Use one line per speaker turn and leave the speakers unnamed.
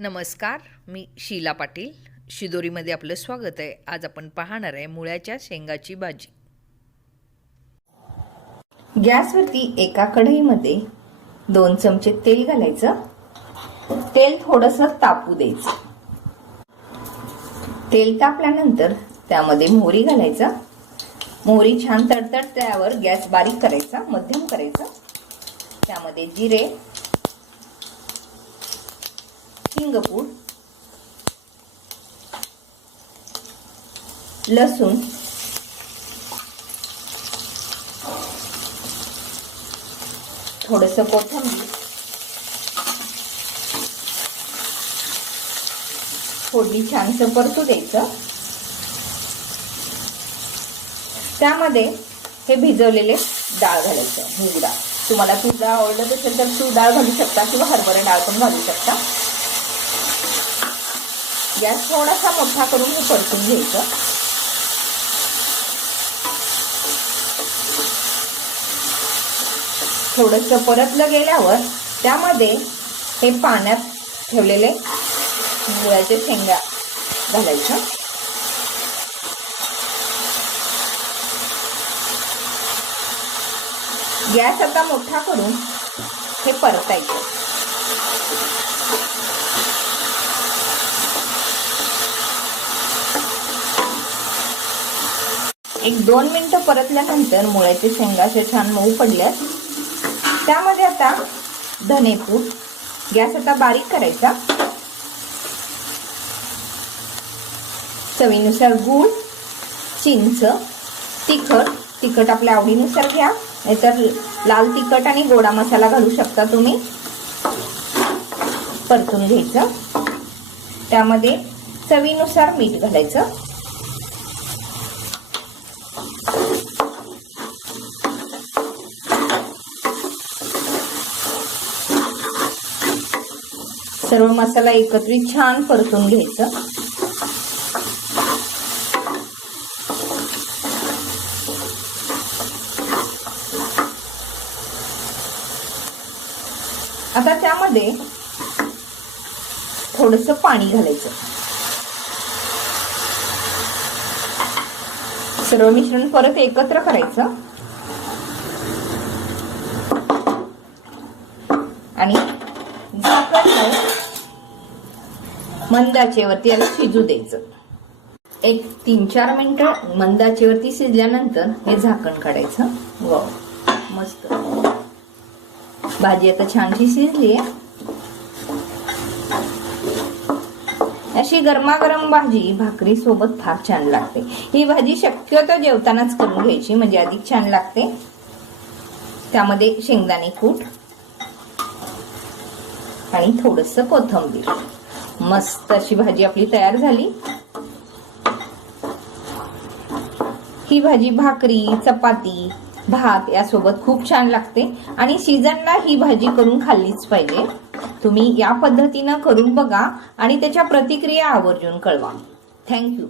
नमस्कार मी शीला पाटील. शिदोरीमध्ये आपलं स्वागत आहे. आज आपण पाहणार आहे मुळ्याच्या शेंगाची भाजी.
गॅसवरती एका कढईमध्ये दोन चमचे तेल घालायचं. तेल थोडस तापू द्यायचं. तेल तापल्यानंतर त्यामध्ये मोहरी घालायचं. मोहरी छान तडतड त्यावर गॅस बारीक करायचा मध्यम करायचा. त्यामध्ये जिरे हिंगपूड लसूण थोडस कोथंबीर फोडणी छानसं परतू द्यायचं. त्यामध्ये हे भिजवलेले डाळ घालायचं मूग डाळ. तुम्हाला तूर डाळ आवडत असेल तर तूर डाळ घालू शकता किंवा हरभरा डाळ पण घालू शकता. गॅस थोडासा मोठा करून हे परतून घ्यायचं. थोडंसं परतलं गेल्यावर त्यामध्ये हे पाण्यात ठेवलेले मुळ्याचे शेंगा घालायचं. गॅस आता मोठा करून हे परतायचं. एक दोन मिनटं परतल्यानंतर मुळ्याचे शेंगा असे छान मऊ पडल्यात त्यामध्ये आता धनेपूड गॅस आता बारीक करायचा. चवीनुसार गूळ चिंच तिखट. तिखट आपल्या आवडीनुसार घ्या. नाहीतर लाल तिखट आणि गोडा मसाला घालू शकता तुम्ही. परतून घ्यायचं. त्यामध्ये चवीनुसार मीठ घालायचं. सर्व मसाला एकत्रित छान परतून घ्यायचं. आता त्यामध्ये थोडस पाणी घालायचं. सर्व मिश्रण परत एकत्र करायचं. आणि झाकण नाही मंदाचेवरती याला शिजू द्यायचं. एक तीन चार मिनिटं मंदाचेवरती शिजल्यानंतर हे झाकण काढायचं. मस्त. भाजी आता छानशी शिजली आहे. अशी गरमागरम भाजी भाकरी सोबत फार छान लागते. ही भाजी शक्यतो जेवतानाच करून घ्यायची म्हणजे अधिक छान लागते. त्यामध्ये शेंगदाणे कूट आणि थोडस कोथंबीर. मस्त अशी भाजी आपली तयार झाली. ही भाजी भाकरी चपाती भात यासोबत खूप छान लागते आणि सीझनला ही भाजी करून खाल्लीच पाहिजे. तुम्ही या पद्धतीनं करून बघा आणि त्याच्या प्रतिक्रिया आवर्जून कळवा. थँक्यू